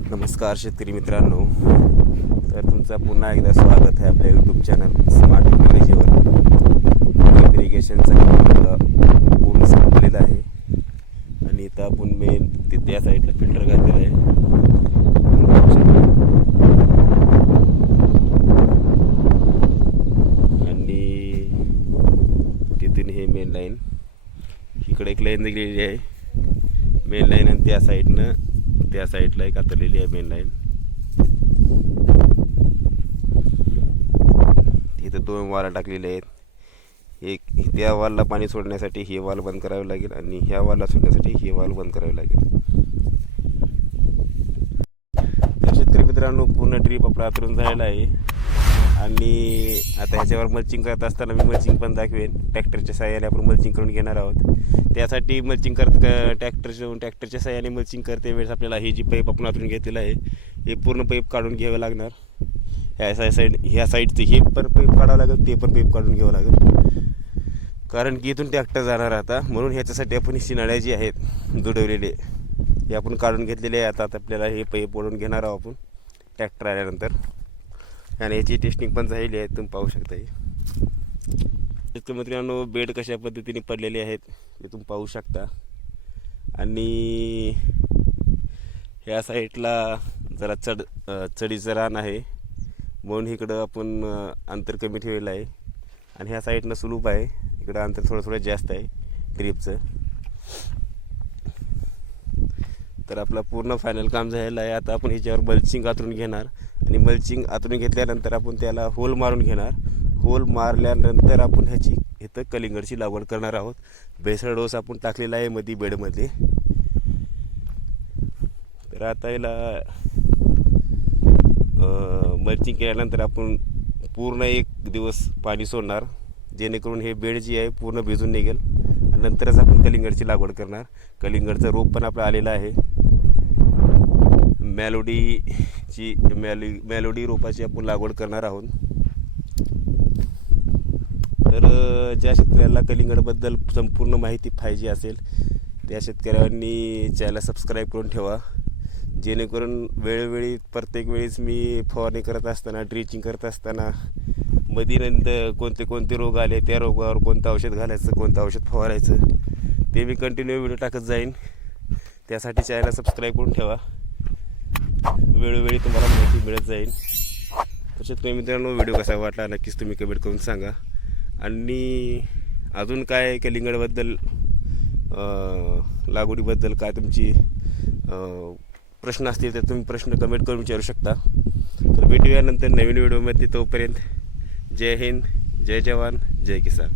नमस्कार शेतकरी मित्रांनो. तर तुमचं पुन्हा एकदा स्वागत आहे आपल्या यूट्यूब चॅनल स्मार्ट टेक्नॉलॉजीवर इरिगेशनचा पूर्ण संपलेला आहे. आणि इथं आपण मेन ते त्या साईडला फिल्टर घातलेला आहे. आणि तिथून हे मेन लाईन इकडे एक लाईन गेलेली आहे. मेन लाईन आणि त्या साईडनं त्या साईडला एक आतरलेली आहे मेन लाईन इथं दोन वाला टाकलेले आहेत. एक त्या वालला पाणी सोडण्यासाठी हे वाल बंद करावे लागेल आणि ह्या वालला सोडण्यासाठी हे वाल बंद करावे लागेल तर शेतकरी मित्रांनो पूर्ण ट्रीप आपला आतरून झालेला आहे. आणि आता ह्याच्यावर मल्चिंग करत असताना मी मल्चिंग पण दाखवेन. ट्रॅक्टरच्या साह्याने आपण मल्चिंग करून घेणार आहोत. त्यासाठी मल्चिंग करत ट्रॅक्टरच्या ट्रॅक्टरच्या साह्याने मल्चिंग करते वेळेस आपल्याला ही जी पाईप आपण आतून घेतलेलं आहे हे पूर्ण पाईप काढून घ्यावं लागणार. ह्या साईड साईड ह्या साईडचं हे पण पाईप काढावं लागेल ते पण पाईप काढून घ्यावं लागेल. कारण की इथून ट्रॅक्टर जाणार आता. म्हणून ह्याच्यासाठी आपण ही शिनाड्या जी आहेत जुडवलेले हे आपण काढून घेतलेले आहे. आता आता आपल्याला हे पाईप ओढून घेणार आहोत आपण. ट्रॅक्टर आल्यानंतर. आणि याची टेस्टिंग पण झालेली आहे तुम्ही पाहू शकता हे. शेतकरी मित्रांनो बेड कशा पद्धतीने पडलेले आहेत हे तुम्ही पाहू शकता. आणि ह्या साईडला जरा चढ चढीचं रान आहे. म्हणून इकडं आपण अंतर कमी ठेवलेलं आहे. आणि ह्या साईडनं सुलूप आहे. इकडं अंतर थोडं थोडं जास्त आहे ग्रीपचं तर आपला पूर्ण फायनल काम झालेलं आहे. आता आपण ह्याच्यावर मल्चिंग आतरून घेणार. आणि मल्चिंग आतरून घेतल्यानंतर आपण त्याला होल मारून घेणार. होल मारल्यानंतर आपण ह्याची इथं कलिंगडची लागवड करणार आहोत. बेसळ डोस आपण टाकलेला आहे मधी बेडमध्ये. तर आता याला मल्चिंग केल्यानंतर आपण पूर्ण एक दिवस पाणी सोडणार. जेणेकरून हे बेड जी आहे पूर्ण भिजून निघेल. नंतरच आपण कलिंगडची लागवड करणार. कलिंगडचं रोप पण आपलं आलेलं आहे. मॅलोडीची मॅली मॅलोडी रोपाची आपण लागवड करणार आहोत. तर ज्या शेतकऱ्याला कलिंगडबद्दल संपूर्ण माहिती पाहिजे असेल त्या शेतकऱ्यांनी चॅनल सबस्क्राईब करून ठेवा. जेणेकरून वेळोवेळी प्रत्येक वेळेस मी फवारणी करत असताना ड्रिचिंग करत असताना मधीनंतर कोणते कोणते रोग आले त्या रोगावर कोणतं औषध घालायचं कोणतं औषध फवारायचं ते मी कंटिन्यू व्हिडिओ टाकत जाईन. त्यासाठी चॅनल सबस्क्राईब करून ठेवा. वेळोवेळी तुम्हाला माहिती मिळत जाईल. तर शेतकरी मित्रांनो व्हिडिओ कसा वाटला नक्कीच तुम्ही कमेंट करून सांगा. आणि अजून काय कलिंगडबद्दल लागवडीबद्दल काय तुमची प्रश्न असतील तर तुम्ही प्रश्न कमेंट करून विचारू शकता. तर भेटूया नंतर नवीन व्हिडिओमध्ये तोपर्यंत. जय हिंद जय जवान जय किसान.